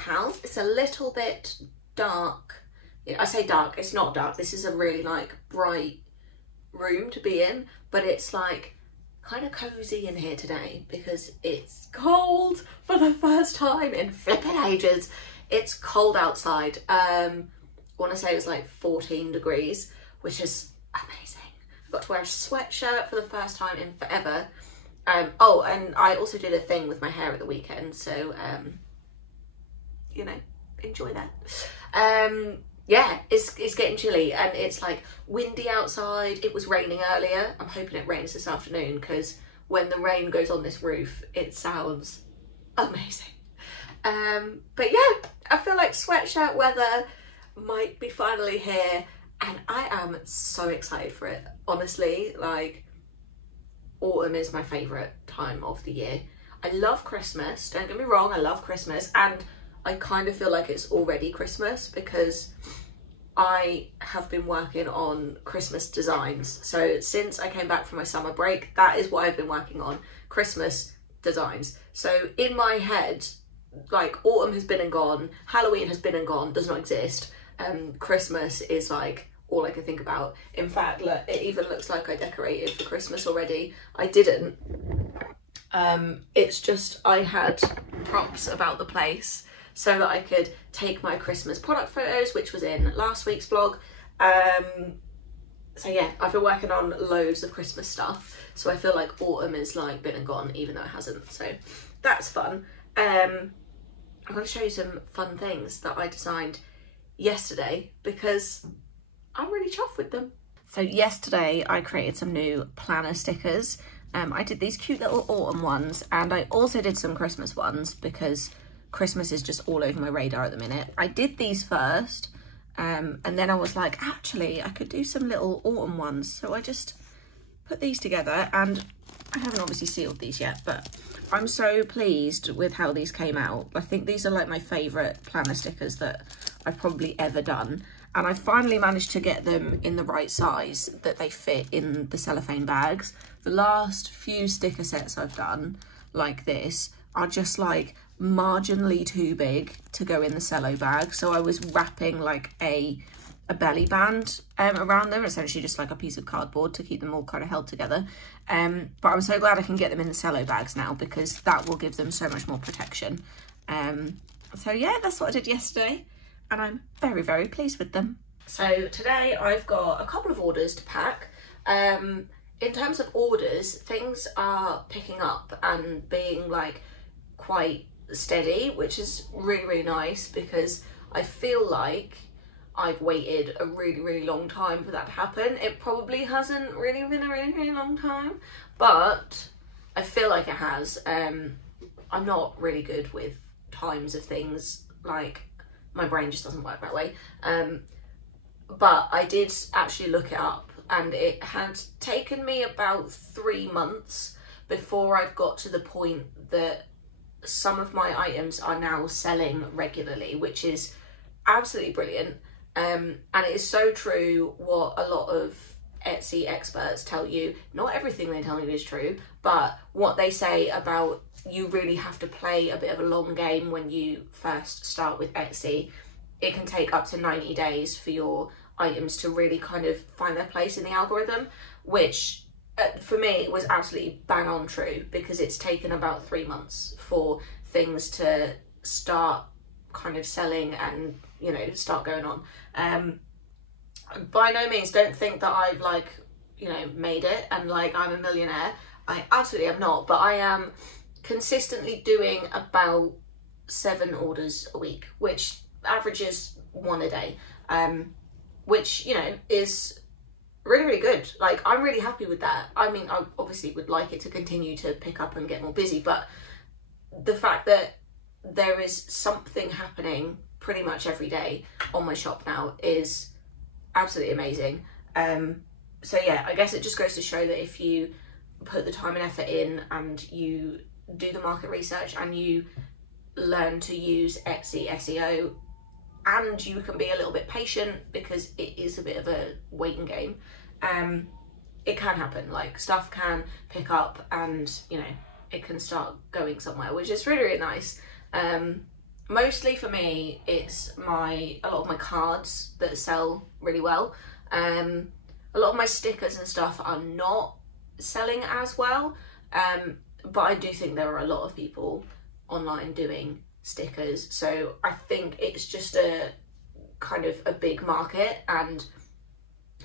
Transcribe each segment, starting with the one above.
£7. It's a little bit dark. I say dark, it's not dark. This is a really like bright room to be in, but it's like kind of cozy in here today because it's cold for the first time in flipping ages. It's cold outside. I want to say it was like 14 degrees, which is amazing. I got to wear a sweatshirt for the first time in forever. Oh, and I also did a thing with my hair at the weekend, so you know, enjoy that. Yeah, it's getting chilly and it's like windy outside. It was raining earlier. I'm hoping it rains this afternoon because when the rain goes on this roof, it sounds amazing. But yeah, I feel like sweatshirt weather might be finally here and I am so excited for it. Honestly, like autumn is my favourite time of the year. I love Christmas, don't get me wrong, I love Christmas, and I kind of feel like it's already Christmas because I have been working on Christmas designs. So since I came back from my summer break, that is what I've been working on, Christmas designs. So in my head, like autumn has been and gone, Halloween has been and gone, does not exist. Christmas is like all I can think about. In fact, look, it even looks like I decorated for Christmas already. I didn't. It's just I had props about the place so that I could take my Christmas product photos, which was in last week's vlog. So yeah, I've been working on loads of Christmas stuff. So I feel like autumn is like been and gone, even though it hasn't. So that's fun. I'm going to show you some fun things that I designed yesterday because I'm really chuffed with them. So yesterday I created some new planner stickers. I did these cute little autumn ones and I also did some Christmas ones because Christmas is just all over my radar at the minute. I did these first and then I was like, actually, I could do some little autumn ones. So I just put these together and I haven't obviously sealed these yet, but I'm so pleased with how these came out. I think these are like my favourite planner stickers that I've probably ever done. And I finally managed to get them in the right size that they fit in the cellophane bags. The last few sticker sets I've done like this are just like marginally too big to go in the cello bag. So I was wrapping like a belly band around them, essentially just like a piece of cardboard to keep them all kind of held together. But I'm so glad I can get them in the cello bags now because that will give them so much more protection. So yeah, that's what I did yesterday and I'm very, very pleased with them. So today I've got a couple of orders to pack. In terms of orders, things are picking up and being like quite steady, which is really, really nice because I feel like I've waited a really, really long time for that to happen. It probably hasn't really been a really, really long time, but I feel like it has. I'm not really good with times of things, like my brain just doesn't work that way. But I did actually look it up and it had taken me about 3 months before I got to the point that some of my items are now selling regularly, which is absolutely brilliant. And it is so true what a lot of Etsy experts tell you. Not everything they tell you is true, but what they say about you really have to play a bit of a long game when you first start with Etsy. It can take up to 90 days for your items to really kind of find their place in the algorithm, which for me was absolutely bang on true because it's taken about 3 months for things to start kind of selling and, you know, start going on. By no means don't think that I've like, you know, made it and like I'm a millionaire. I absolutely am not, but I am consistently doing about 7 orders a week, which averages 1 a day, which, you know, is really, really good. Like, I'm really happy with that. I mean, I obviously would like it to continue to pick up and get more busy, but the fact that there is something happening pretty much every day on my shop now is absolutely amazing. So yeah, I guess it just goes to show that if you put the time and effort in and you do the market research and you learn to use Etsy SEO and you can be a little bit patient because it is a bit of a waiting game, it can happen. Like, stuff can pick up and, you know, it can start going somewhere, which is really, really nice. mostly for me, it's a lot of my cards that sell really well. A lot of my stickers and stuff are not selling as well, but I do think there are a lot of people online doing stickers, so I think it's just a kind of a big market, and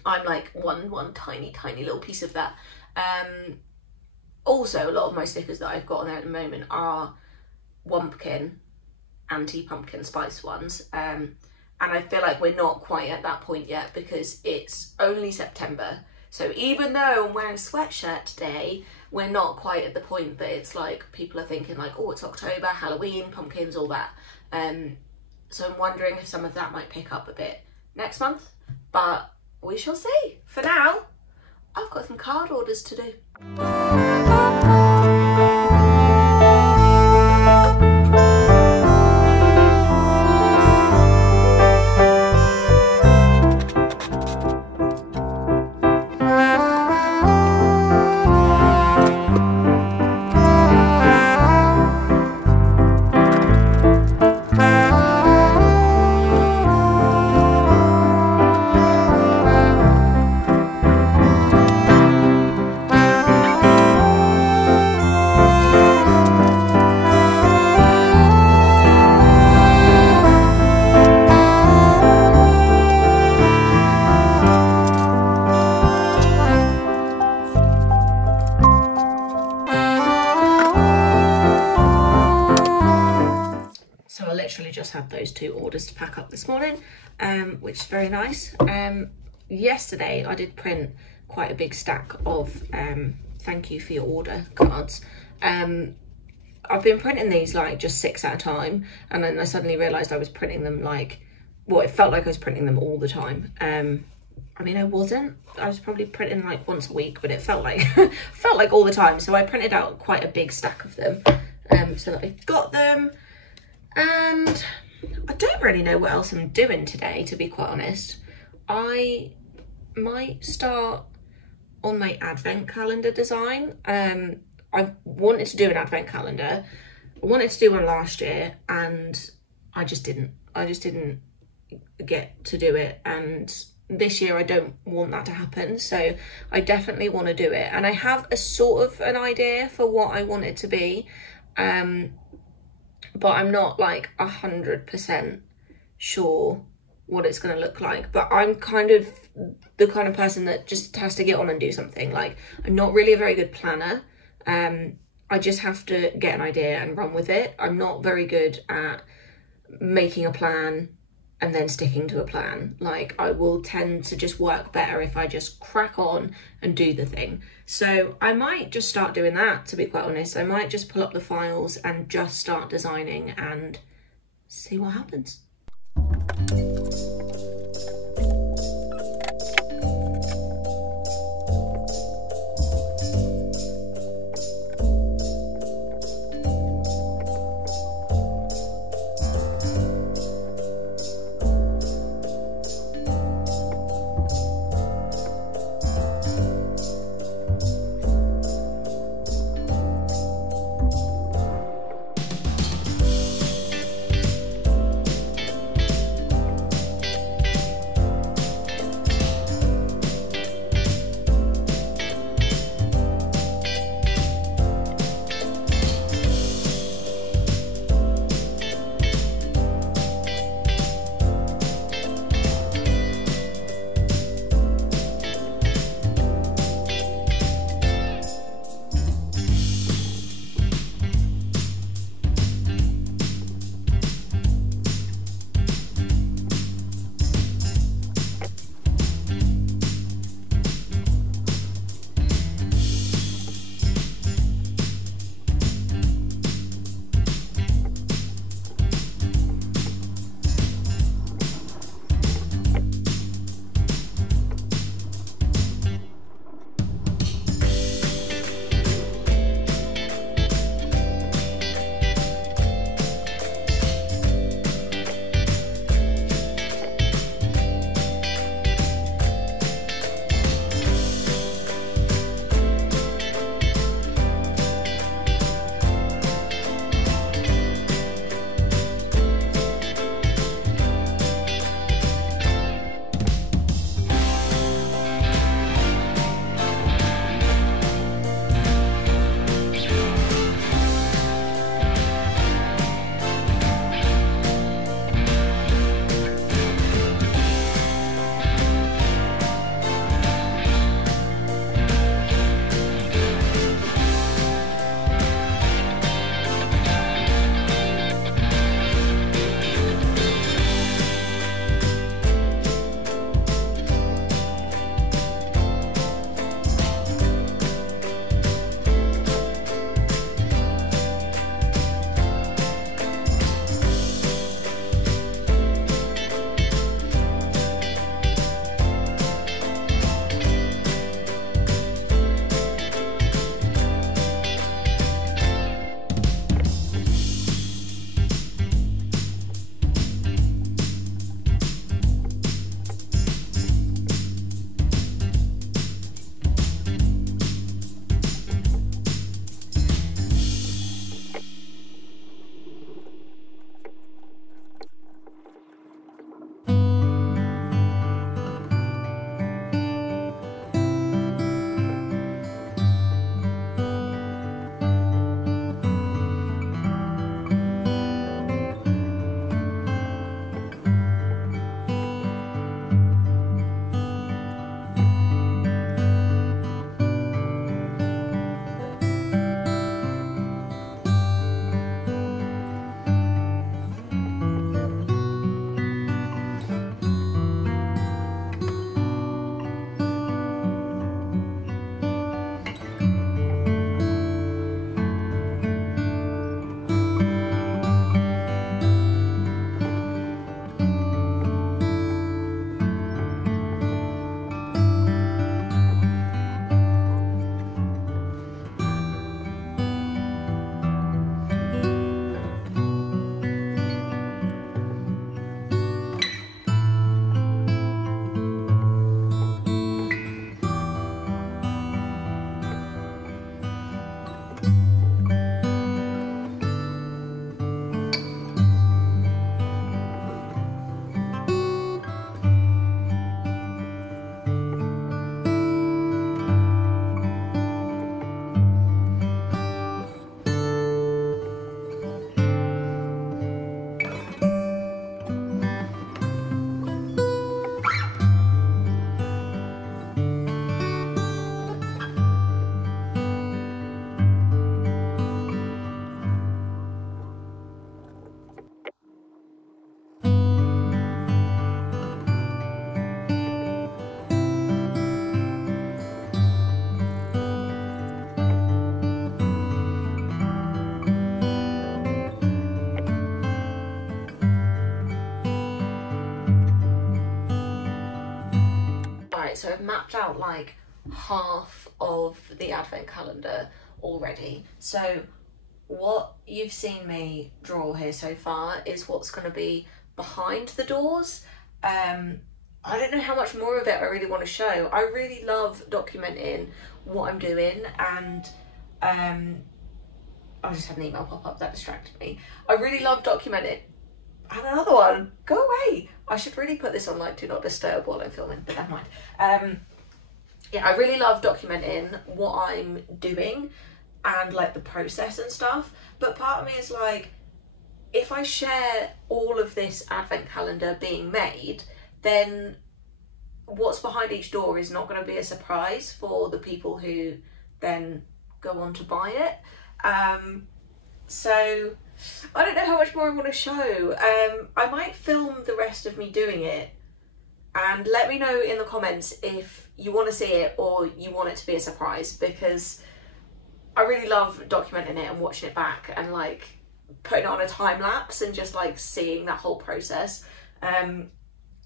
I'm like one tiny little piece of that. Also, a lot of my stickers that I've got on there at the moment are Wumpkin anti-pumpkin spice ones, and I feel like we're not quite at that point yet because it's only September. So even though I'm wearing a sweatshirt today, we're not quite at the point that it's like people are thinking like, oh, it's October, Halloween, pumpkins, all that. So I'm wondering if some of that might pick up a bit next month, but we shall see. For now, I've got some card orders to do. Just had those 2 orders to pack up this morning, which is very nice. Yesterday I did print quite a big stack of thank you for your order cards. I've been printing these like just 6 at a time, and then I suddenly realized I was printing them like, well, it felt like I was printing them all the time. I mean, I was probably printing like once a week, but it felt like all the time. So I printed out quite a big stack of them, so that I got them. And I don't really know what else I'm doing today, to be quite honest. I might start on my advent calendar design. I wanted to do an advent calendar. I wanted to do one last year and I just didn't get to do it. And this year I don't want that to happen. So I definitely want to do it. And I have a sort of an idea for what I want it to be. But I'm not like 100% sure what it's going to look like. But I'm kind of the kind of person that just has to get on and do something. Like, I'm not really a very good planner. I just have to get an idea and run with it. I'm not very good at making a plan and then sticking to a plan. Like, I will tend to just work better if I just crack on and do the thing. So I might just start doing that, to be quite honest. I might just pull up the files and just start designing and see what happens. So I've mapped out like half of the advent calendar already. So what you've seen me draw here so far is what's going to be behind the doors. I don't know how much more of it I really want to show. I really love documenting what I'm doing, and I just had an email pop up that distracted me. I really love documenting. And another one, go away. I should really put this on like do not disturb while I'm filming, but never mind. Yeah, I really love documenting what I'm doing and like the process and stuff. But part of me is like, if I share all of this advent calendar being made, then what's behind each door is not going to be a surprise for the people who then go on to buy it. So I don't know how much more I want to show. I might film the rest of me doing it, and let me know in the comments if you want to see it or you want it to be a surprise, because I really love documenting it and watching it back and like putting it on a time lapse and just like seeing that whole process.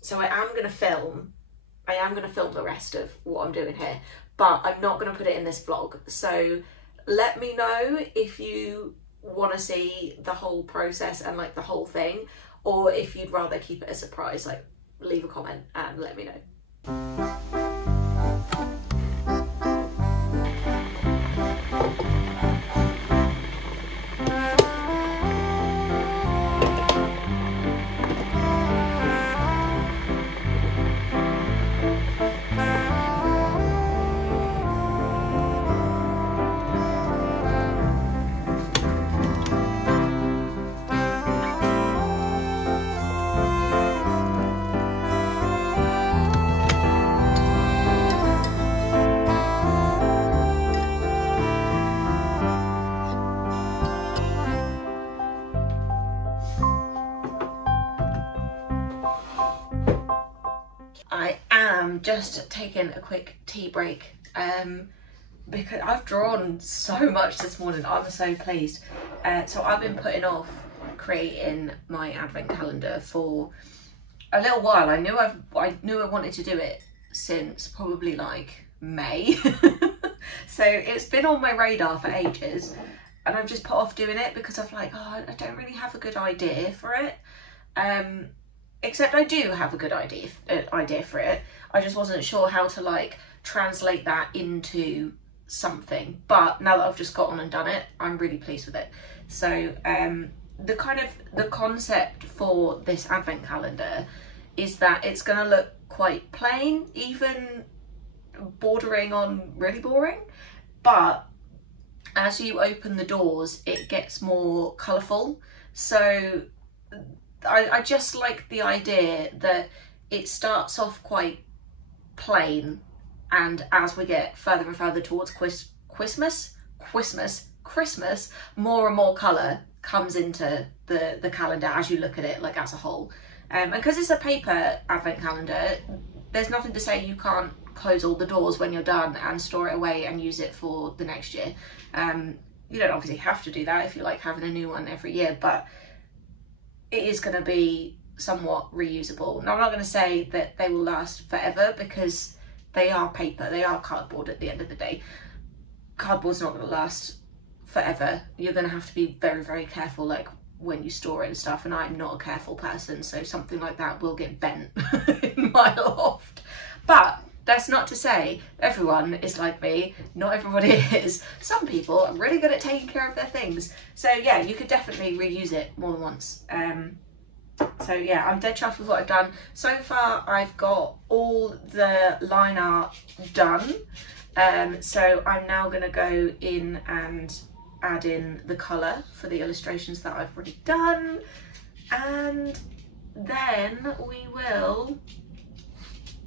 So I am going to film the rest of what I'm doing here, but I'm not going to put it in this vlog. So let me know if you want to see the whole process and like the whole thing, or if you'd rather keep it a surprise. Like, leave a comment and let me know. Just taking a quick tea break because I've drawn so much this morning. I'm so pleased. So I've been putting off creating my advent calendar for a little while. I knew I wanted to do it since probably like May. So it's been on my radar for ages, and I've just put off doing it because I'm like, oh, I don't really have a good idea for it. Except I do have a good idea for it. I just wasn't sure how to like translate that into something. But now that I've just got on and done it, I'm really pleased with it. So the concept for this advent calendar is that it's going to look quite plain, even bordering on really boring. But as you open the doors, it gets more colourful. So I just like the idea that it starts off quite plain, and as we get further and further towards Christmas, more and more colour comes into the calendar as you look at it like as a whole. And because it's a paper advent calendar, there's nothing to say you can't close all the doors when you're done and store it away and use it for the next year. You don't obviously have to do that if you like having a new one every year, but it is going to be somewhat reusable. Now, I'm not going to say that they will last forever because they are paper, they are cardboard at the end of the day. Cardboard's not going to last forever. You're going to have to be very, very careful like when you store it and stuff, and I'm not a careful person, so something like that will get bent in my loft. But that's not to say everyone is like me. Not everybody is. Some people are really good at taking care of their things. So yeah, you could definitely reuse it more than once. So yeah, I'm dead chuffed with what I've done. So far, I've got all the line art done. So I'm now going to go in and add in the colour for the illustrations that I've already done. And then we will,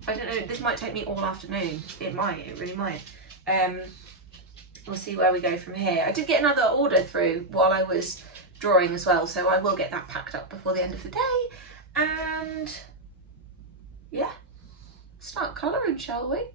I don't know, this might take me all afternoon. It really might. We'll see where we go from here. I did get another order through while I was drawing as well, so I will get that packed up before the end of the day. And yeah, start colouring, shall we?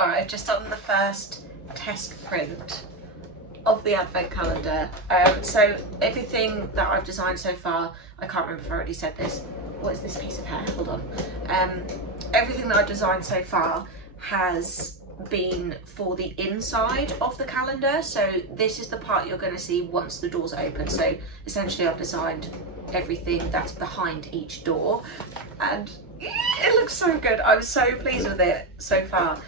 Alright, I've just done the first test print of the advent calendar. So everything that I've designed so far, I can't remember if I already said this. What is this piece of hair? Hold on. Everything that I've designed so far has been for the inside of the calendar. So this is the part you're going to see once the doors are open. So essentially I've designed everything that's behind each door, and it looks so good. I'm so pleased with it so far.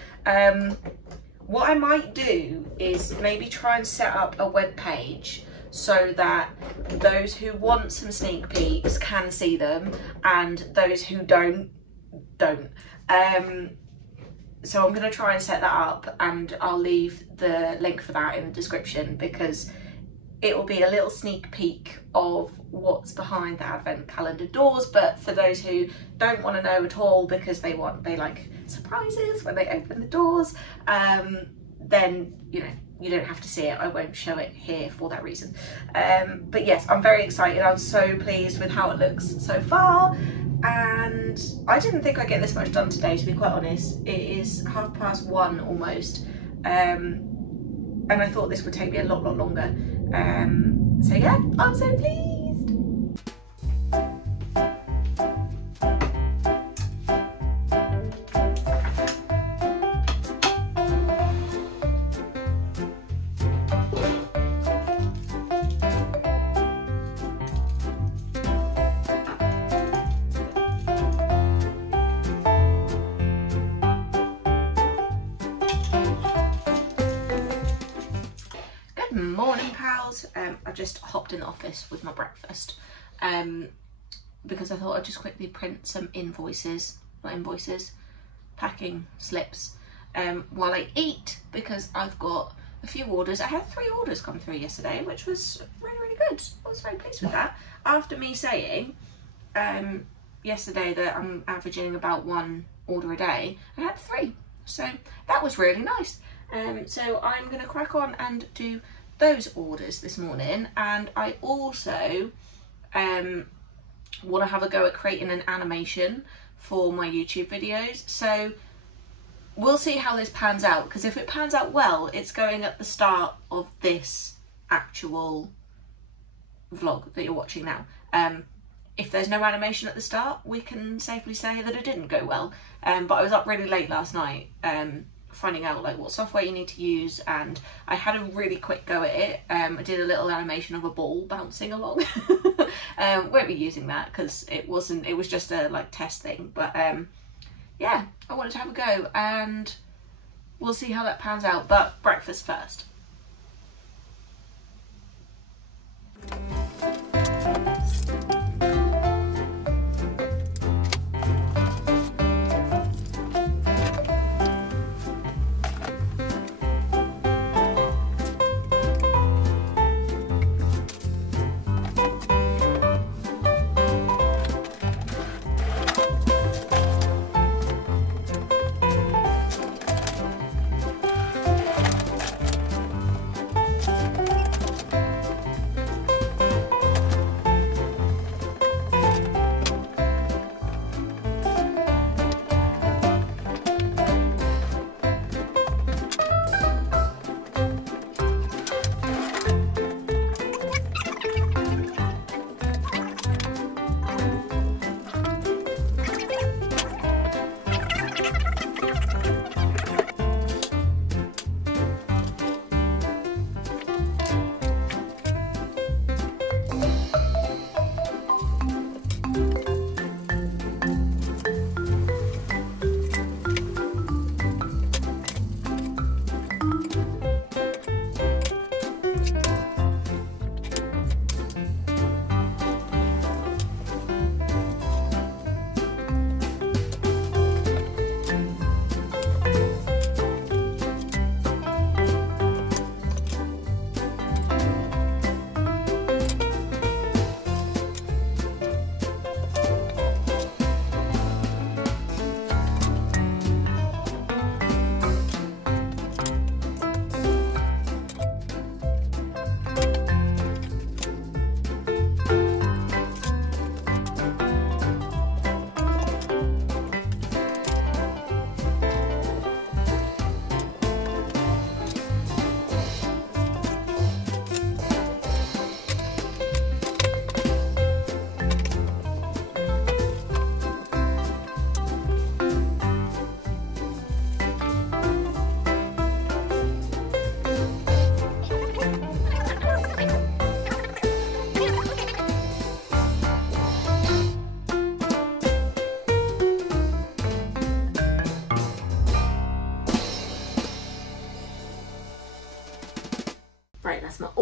What I might do is maybe try and set up a web page so that those who want some sneak peeks can see them, and those who don't. So I'm going to try and set that up, and I'll leave the link for that in the description, because it will be a little sneak peek of what's behind the advent calendar doors. But for those who don't want to know at all because they like surprises when they open the doors, then you don't have to see it. I won't show it here for that reason. But yes, I'm very excited. I'm so pleased with how it looks so far, and I didn't think I'd get this much done today, to be quite honest. It is 1:30 almost, and I thought this would take me a lot longer. So yeah, I'm so pleased. Morning pals. I just hopped in the office with my breakfast because I thought I'd just quickly print some packing slips while I eat, because I've got a few orders. I had 3 orders come through yesterday, which was really good. I was very pleased with that, after me saying yesterday that I'm averaging about 1 order a day. I had 3, so that was really nice. So I'm going to crack on and do those orders this morning, and I also want to have a go at creating an animation for my YouTube videos. So we'll see how this pans out, because if it pans out well, it's going at the start of this actual vlog that you're watching now. If there's no animation at the start, we can safely say that it didn't go well. But I was up really late last night finding out like what software you need to use, and I had a really quick go at it. I did a little animation of a ball bouncing along. Won't be using that because it was just a like test thing, but yeah, I wanted to have a go, and we'll see how that pans out. But breakfast first.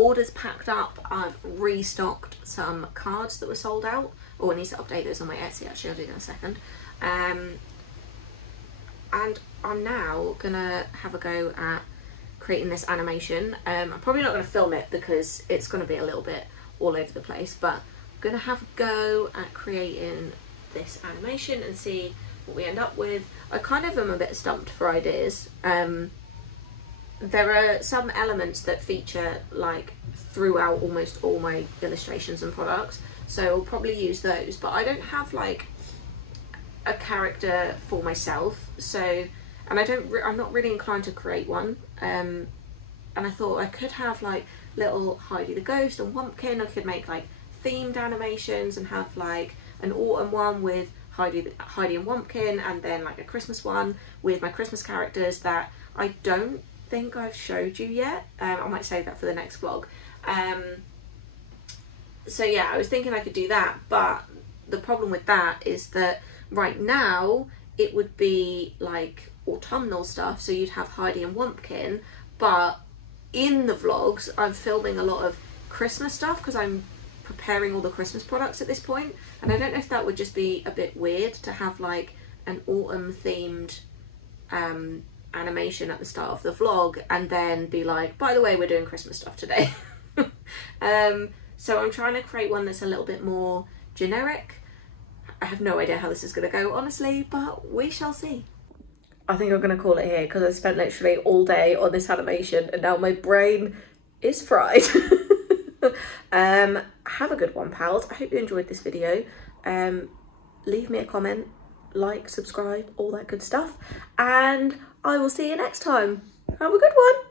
orders packed up. I've restocked some cards that were sold out. Oh, I need to update those on my Etsy actually, I'll do that in a second. And I'm now gonna have a go at creating this animation. I'm probably not gonna film it because it's gonna be a little bit all over the place, but I'm gonna have a go at creating this animation and see what we end up with. I kind of am a bit stumped for ideas. There are some elements that feature like throughout almost all my illustrations and products, so I'll probably use those, but I don't have like a character for myself, so, and I'm not really inclined to create one, and I thought I could have like little Heidi the Ghost and Wumpkin. I could make like themed animations and have like an autumn one with Heidi and Wumpkin, and then like a Christmas one with my Christmas characters that I don't think I've showed you yet. I might save that for the next vlog. So yeah, I was thinking I could do that, but the problem with that is that right now it would be like autumnal stuff, so you'd have Heidi and Wumpkin, but in the vlogs I'm filming a lot of Christmas stuff because I'm preparing all the Christmas products at this point, and I don't know if that would just be a bit weird to have like an autumn themed animation at the start of the vlog and then be like, by the way, we're doing Christmas stuff today. So I'm trying to create one that's a little bit more generic. I have no idea how this is going to go, honestly, but we shall see. I think I'm going to call it here because I spent literally all day on this animation and now my brain is fried. Have a good one, pals. I hope you enjoyed this video. Leave me a comment, like, subscribe, all that good stuff, and I will see you next time. Have a good one.